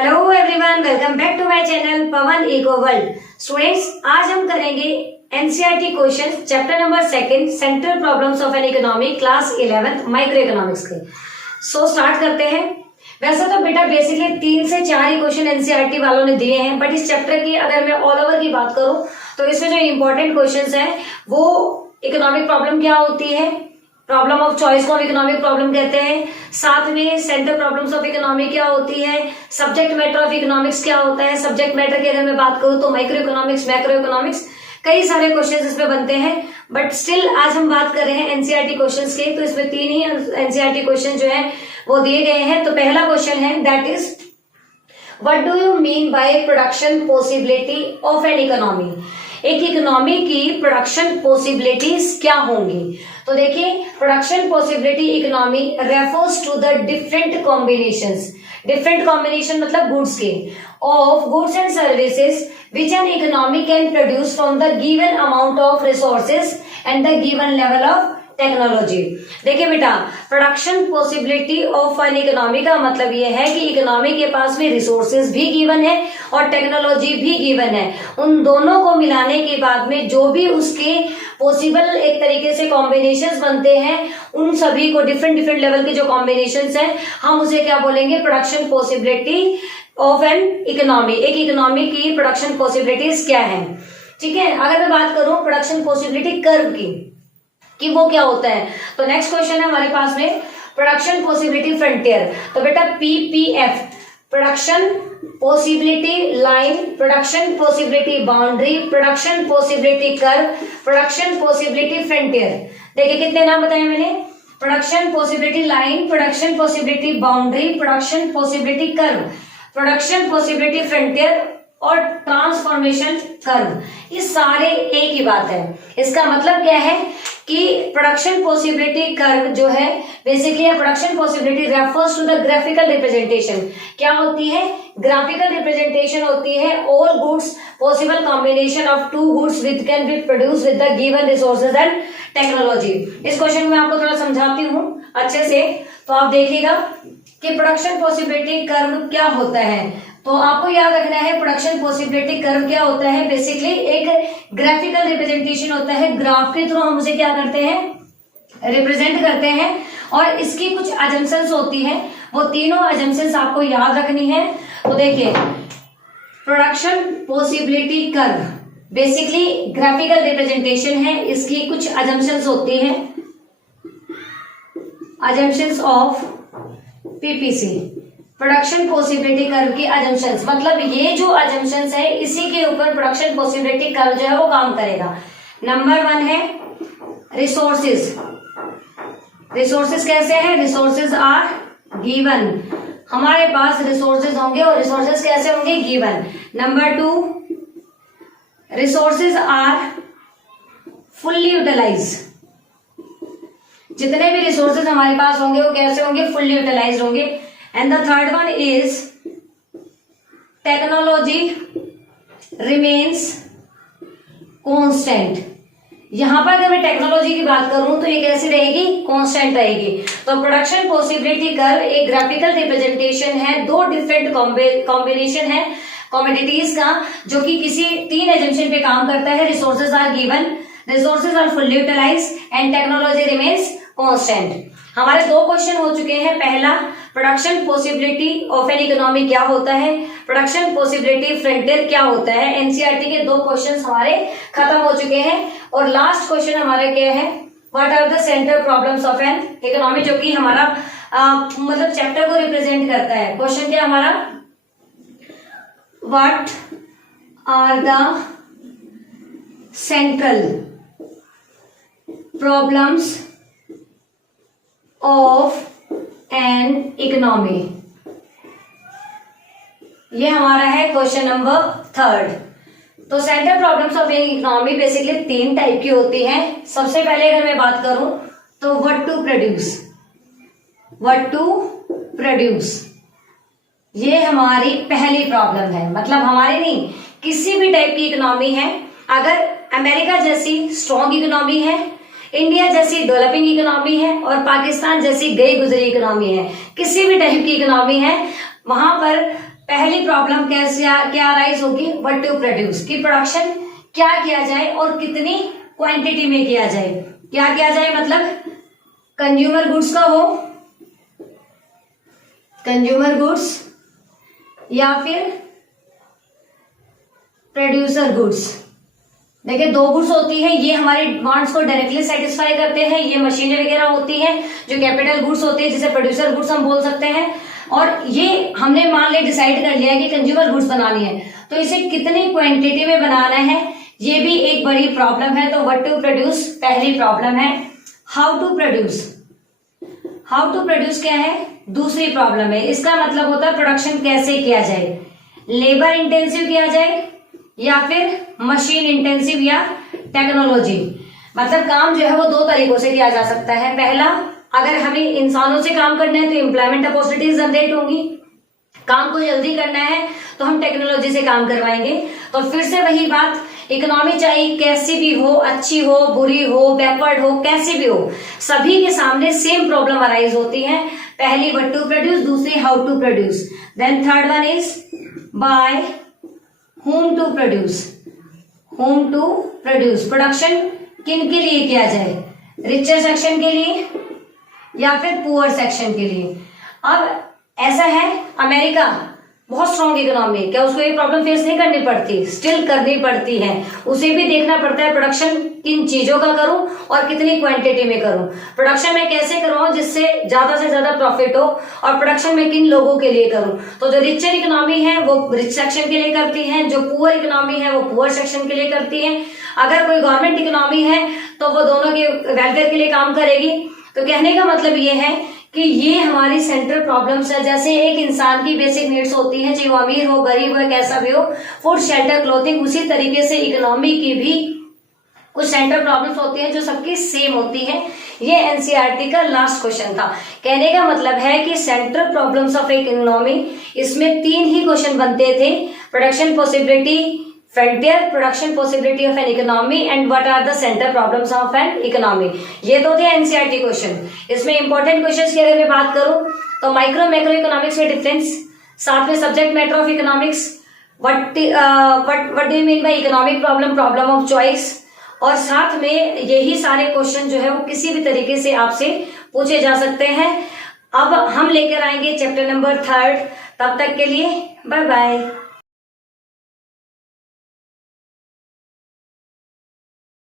Hello everyone, welcome back to my channel Pawan eco world. Students, आज हम करेंगे NCERT question chapter number 2 central problems of an economy class 11th micro economics के। Start करते हैं। वैसे तो बेटा बेसिकली 3 से 4 ही क्वेश्चन एनसीईआरटी वालों ने दिए हैं, बट इस चैप्टर की अगर मैं ऑल ओवर की बात करूं तो इसमें जो इंपॉर्टेंट क्वेश्चंस हैं वो इकोनॉमिक प्रॉब्लम क्या होती है, प्रॉब्लम ऑफ चॉइस को हम इकोनॉमिक प्रॉब्लम कहते हैं, साथ में सेंट्रल प्रॉब्लम्स ऑफ इकोनॉमी क्या होती है, सब्जेक्ट मैटर ऑफ इकोनॉमिक्स क्या होता है, सब्जेक्ट मैटर की अगर मैं बात करूं तो माइक्रो इकोनॉमिक्स, मैक्रो इकोनॉमिक्स, कई सारे क्वेश्चंस इसमें बनते हैं। बट स्टिल आज हम बात कर रहे हैं एनसीईआरटी क्वेश्चंस की, तो इसमें 3 ही एनसीईआरटी क्वेश्चन जो है वो दिए गए हैं। तो पहला क्वेश्चन है that is what do you mean by production possibility of an economy. एक इकोनॉमी की प्रोडक्शन पॉसिबिलिटीज क्या होंगी। तो देखिए, production possibility economy refers to the different combinations, different combination मतलब गुड्स के, of goods and services which an economy can produce from the given amount of resources and the given level of technology. देखिए बेटा, production possibility of an economy का मतलब यह है कि economy के पास में रिसोर्सेज भी गिवन है और टेक्नोलॉजी भी गिवन है। उन दोनों को मिलाने के बाद में जो भी उसके पॉसिबल एक तरीके से कॉम्बिनेशंस बनते हैं, उन सभी को डिफरेंट लेवल के जो कॉम्बिनेशंस हैं हम उसे क्या बोलेंगे, production possibility of an economy. एक इकोनॉमी की प्रोडक्शन पॉसिबिलिटीज क्या है, ठीक है। अगर मैं बात करूं प्रोडक्शन पॉसिबिलिटी कर्व की कि वो क्या होता है, तो नेक्स्ट क्वेश्चन है हमारे पास में प्रोडक्शन पॉसिबिलिटी फ्रंटियर। तो बेटा PPF, production possibility line, production possibility boundary, production possibility curve, production possibility frontier. देखिए कितने नाम बताए मैंने, production possibility line, production possibility boundary, production possibility curve, production possibility frontier और ट्रांसफॉर्मेशन कर्व। ये सारे एक ही बात है। इसका मतलब क्या है कि प्रोडक्शन पॉसिबिलिटी कर्व जो है basically production possibility refers to the graphical representation. क्या होती है, ग्राफिकल रिप्रेजेंटेशन होती है all goods possible combination of 2 goods which can be produce with the given resources and technology. इस क्वेश्चन में आपको थोड़ा समझाती हूँ अच्छे से, तो आप देखिएगा कि प्रोडक्शन पॉसिबिलिटी कर्व क्या होता है। तो आपको याद रखना है प्रोडक्शन पॉसिबिलिटी कर्व क्या होता है, बेसिकली एक ग्राफिकल रिप्रेजेंटेशन होता है। ग्राफ के थ्रू हम उसे क्या करते हैं, रिप्रेजेंट करते हैं, और इसकी कुछ अजम्पशंस होती हैं, वो तीनों अजम्पशंस आपको याद रखनी है। तो देखिए, production possibility curve basically graphical representation है, इसकी कुछ अजम्पशंस होती हैं, assumptions of PPC, production possibility curve की अजम्पशंस। मतलब ये जो अजम्पशंस है इसी के ऊपर प्रोडक्शन पॉसिबिलिटी कर्व जो है वो काम करेगा। नंबर 1 है रिसोर्सेज। रिसोर्सेज कैसे हैं, रिसोर्सेज आर गिवन, हमारे पास रिसोर्सेज होंगे और रिसोर्सेज कैसे होंगे, given. Number 2, resources are fully utilize. जितने भी रिसोर्सेज हमारे पास होंगे वो कैसे होंगे, फुल्ली यूटिलाइज होंगे। And the third one is technology remains constant. यहां पर अगर मैं टेक्नोलॉजी की बात करूं तो ये कैसी रहेगी, कांस्टेंट रहेगी। तो प्रोडक्शन पॉसिबिलिटी कर्व एक ग्राफिकल रिप्रेजेंटेशन है, 2 डिफरेंट कॉम्बिनेशन है कॉमोडिटीज का, जो कि किसी 3 एजम्पशन पे काम करता है। Resources are given, resources are fully utilize and technology remains constant. हमारे 2 क्वेश्चन हो चुके हैं। पहला, production possibility of an economy क्या होता है, प्रोडक्शन पॉसिबिलिटी फ्रंटियर क्या होता है। एनसीईआरटी के 2 क्वेश्चन हमारे खत्म हो चुके हैं। और लास्ट क्वेश्चन हमारा क्या है, what are the central problems of an economy, जो कि हमारा मतलब चैप्टर को रिप्रेजेंट करता है। क्वेश्चन क्या हमारा, what are the central problems of an economy. ये हमारा है क्वेश्चन नंबर 3। तो central problems of an economy basically 3 type की होती हैं। सबसे पहले अगर मैं बात करूं तो what to produce, what to produce, ये हमारी पहली प्रॉब्लम है। मतलब हमारी नहीं, किसी भी टाइप की इकोनॉमी है, अगर अमेरिका जैसी स्ट्रॉन्ग इकोनॉमी है, इंडिया जैसी डेवलपिंग इकोनॉमी है और पाकिस्तान जैसी गई गुजरी इकोनॉमी है, किसी भी टाइप की इकोनॉमी है, वहां पर पहली प्रॉब्लम क्या राइज होगी, व्हाट टू प्रोड्यूस, की प्रोडक्शन क्या किया जाए और कितनी क्वांटिटी में किया जाए। क्या किया जाए मतलब कंज्यूमर गुड्स का हो, कंज्यूमर गुड्स या फिर प्रोड्यूसर गुड्स। देखिए दो गुड्स होती है, ये हमारी डिमांड्स को डायरेक्टली सेटिस्फाई करते हैं, ये मशीनरी वगैरह होती है जो कैपिटल गुड्स होती है, जिसे प्रोड्यूसर गुड्स हम बोल सकते हैं। और ये हमने मान लिया डिसाइड कर लिया कि कंज्यूमर गुड्स बनानी है, तो इसे कितनी क्वांटिटी में बनाना है ये भी एक बड़ी प्रॉब्लम है। तो व्हाट टू प्रोड्यूस पहली प्रॉब्लम है। How to produce, how to produce क्या है, दूसरी प्रॉब्लम है। इसका मतलब होता है प्रोडक्शन कैसे किया जाए, लेबर इंटेंसिव किया जाए या फिर मशीन इंटेंसिव या टेक्नोलॉजी। मतलब काम जो है वो दो तरीकों से किया जा सकता है। पहला, अगर हमें इंसानों से काम करना है तो एम्प्लॉयमेंट अपॉर्चुनिटीज जनरेट होंगी, काम को जल्दी करना है तो हम टेक्नोलॉजी से काम करवाएंगे। तो फिर से वही बात, इकोनॉमी चाहे कैसी भी हो, अच्छी हो, बुरी हो, बैकवर्ड हो, कैसी भी हो, सभी के सामने सेम प्रॉब्लम अराइज होती है। पहली व्हाट टू प्रोड्यूस, दूसरी how to produce, then third one is by whom to produce, whom to produce, प्रोडक्शन किन के लिए किया जाए, रिचर सेक्शन के लिए या फिर पुअर सेक्शन के लिए। अब ऐसा है, अमेरिका बहुत स्ट्रॉन्ग इकोनॉमी है, क्या उसको ये प्रॉब्लम फेस नहीं करनी पड़ती, स्टिल करनी पड़ती है। उसे भी देखना पड़ता है प्रोडक्शन किन चीजों का करूं और कितनी क्वांटिटी में करूं, प्रोडक्शन में कैसे करवाऊं जिससे ज्यादा से ज्यादा प्रॉफिट हो, और प्रोडक्शन में किन लोगों के लिए करूं। तो जो रिचर इकोनॉमी है वो रिच सेक्शन के लिए करती है, जो पुअर इकोनॉमी है वो पुअर सेक्शन के लिए करती है। अगर कोई गवर्नमेंट इकोनॉमी है तो वो दोनों के वेलफेयर के लिए काम करेगी। तो कहने का मतलब ये है कि ये हमारी सेंट्रल प्रॉब्लम्स है। जैसे एक इंसान की बेसिक नीड्स होती हैं, चाहे वो अमीर हो, गरीब हो, कैसा भी हो, फूड, शेल्टर, क्लोथिंग, उसी तरीके से इकोनॉमी की भी कुछ सेंट्रल प्रॉब्लम्स होती हैं जो सबकी सेम होती है। ये एनसीईआरटी का लास्ट क्वेश्चन था। कहने का मतलब है कि सेंट्रल प्रॉब्लम्स ऑफ इकोनॉमी, इसमें 3 ही क्वेश्चन बनते थे, production possibility, frontier, production possibility of an economy and what are the central problems of an economy. ये तो थे एनसीईआरटी क्वेश्चन। इसमें इंपॉर्टेंट क्वेश्चंस की अगर मैं बात करूं तो माइक्रो मैक्रो इकोनॉमिक्स में डिफरेंस, साथ में subject matter of economics, what do you mean by economic problem, problem of choice, और साथ में यही सारे क्वेश्चन जो है वो किसी भी तरीके से आपसे पूछे जा सकते हैं। अब हम लेकर आएंगे चैप्टर नंबर 3। तब तक के लिए बाय बाय।